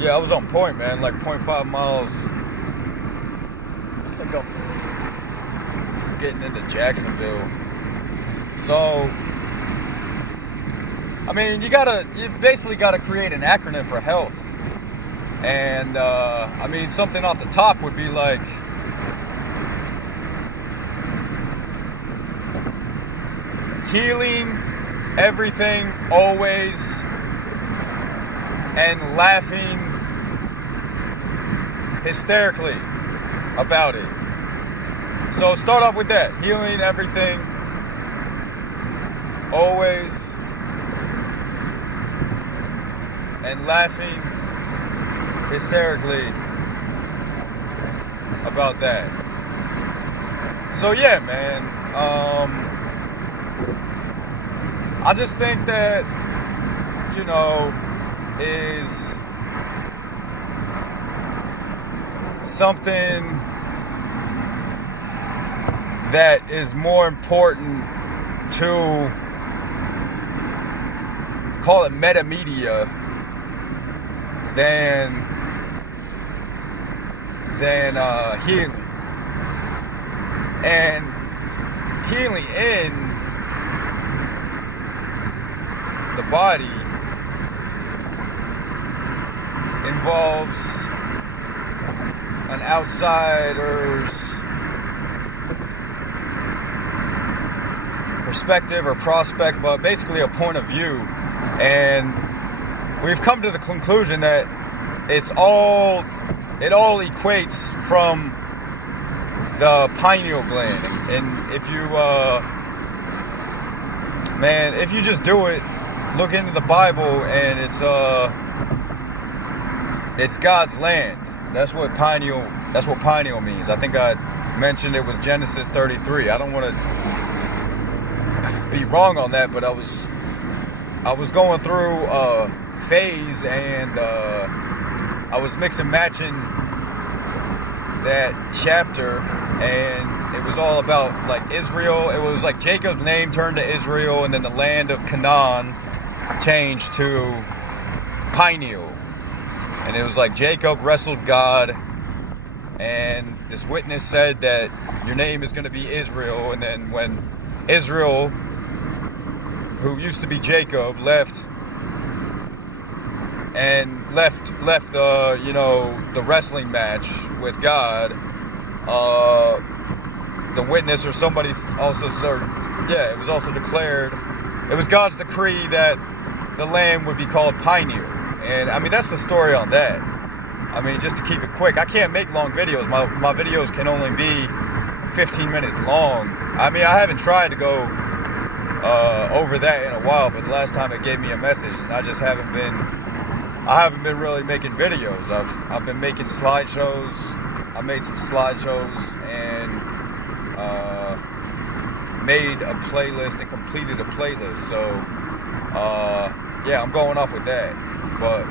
Yeah, I was on point, man. Like 0.5 miles. It's like I'm getting into Jacksonville. So, I mean, you basically gotta create an acronym for health. And, I mean, something off the top would be like, healing everything always and laughing hysterically about it. So start off with that. Healing everything always and laughing hysterically about that. So yeah, man. I just think that, is something that is more important to call it metamedia than healing. And healing in the body involves an outsider's perspective or prospect, but basically a point of view. And we've come to the conclusion that it all equates from the pineal gland. And if you if you just do it, look into the Bible, and it's God's land. That's what pineal means. I think I mentioned it was Genesis 33. I don't want to be wrong on that, but I was going through a phase, and I was mixing matching that chapter, and it was all about like Israel. It was like Jacob's name turned to Israel, and then the land of Canaan changed to Pineal. And it was like Jacob wrestled God, and this witness said that your name is going to be Israel. And then when Israel, who used to be Jacob, left the wrestling match with God, the witness or somebody also it was also declared, it was God's decree that the land would be called Pineal. And I mean, that's the story on that. I mean, just to keep it quick, I can't make long videos. My videos can only be 15 minutes long. I mean, I haven't tried to go over that in a while, but the last time it gave me a message, and I haven't been really making videos. I've been making slideshows. I made some slideshows and made a playlist and completed a playlist. So yeah, I'm going off with that. But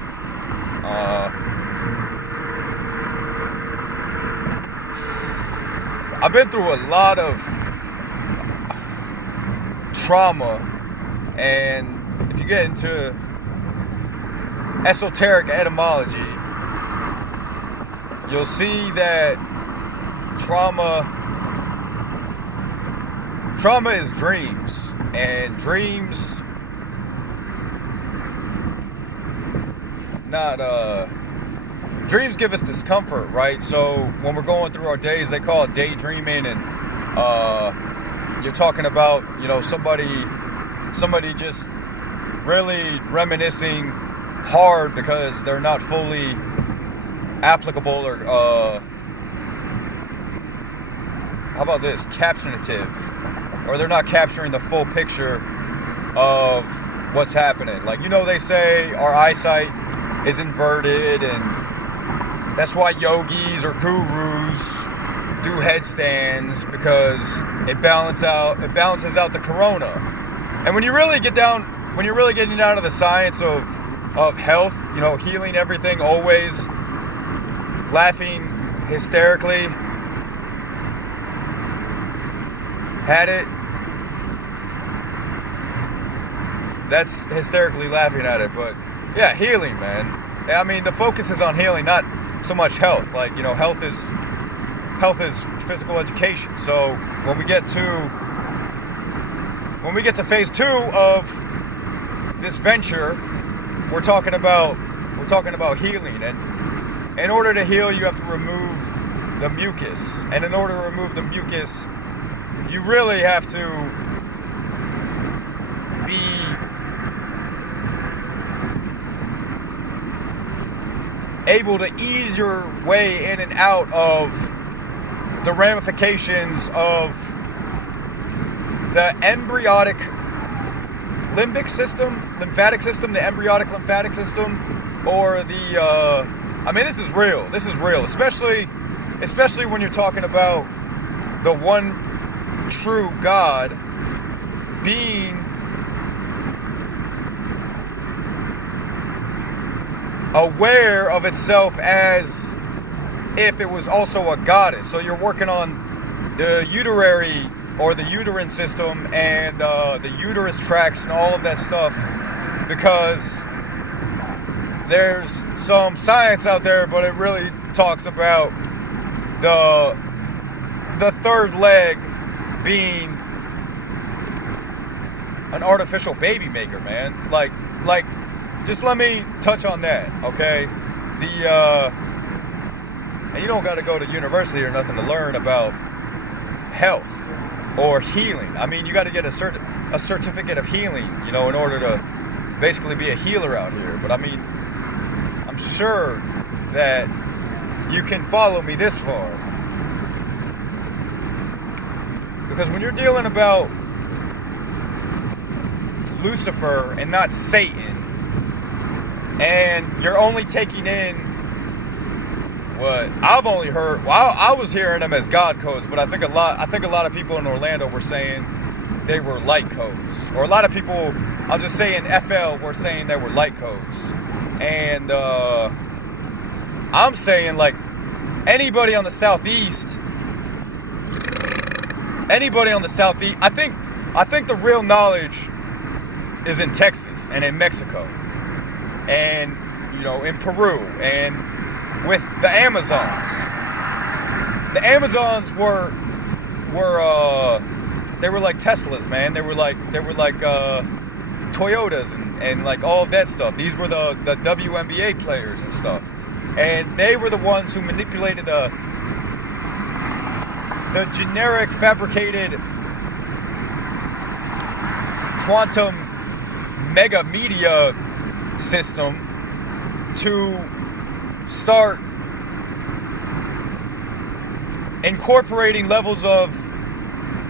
I've been through a lot of trauma, and if you get into esoteric etymology, you'll see that trauma is dreams, and dreams dreams give us discomfort, right? So when we're going through our days, they call it daydreaming, and you're talking about, somebody just really reminiscing hard because they're not fully applicable, or how about this, captionative, or they're not capturing the full picture of what's happening. Like, they say our eyesight is inverted, and that's why yogis or gurus do headstands, because it balances out the corona. And when you're really getting down to the science of health, healing everything always, laughing hysterically at it, that's hysterically laughing at it. But yeah, healing, man. I mean, the focus is on healing, not so much health. Like, you know, health is physical education. So when we get to phase 2 of this venture, we're talking about healing. And in order to heal, you have to remove the mucus. And in order to remove the mucus, you really have to be able to ease your way in and out of the ramifications of the lymphatic system, the embryonic lymphatic system, or the, I mean, this is real, especially when you're talking about the one true God being aware of itself as if it was also a goddess. So you're working on the uterary or the uterine system and the uterus tracts and all of that stuff, because there's some science out there, but it really talks about the third leg being an artificial baby maker, man. Like, just let me touch on that, okay? And you don't got to go to university or nothing to learn about health or healing. I mean, you got to get a certificate of healing, you know, in order to basically be a healer out here. But I mean, I'm sure that you can follow me this far. Because when you're dealing about Lucifer and not Satan, and you're only taking in what I've only heard. Well, I was hearing them as God codes, but I think a lot of people in Orlando were saying they were light codes, or a lot of people, I'll just say in FL, were saying they were light codes, and I'm saying, like, anybody on the southeast. I think the real knowledge is in Texas and in Mexico, and, you know, in Peru, and with the Amazons. The Amazons were they were like Teslas, man. They were like Toyotas and like all of that stuff. These were the WNBA players and stuff, and they were the ones who manipulated the generic fabricated quantum mega media system to start incorporating levels of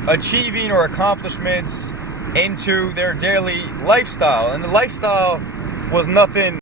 achieving or accomplishments into their daily lifestyle. And the lifestyle was nothing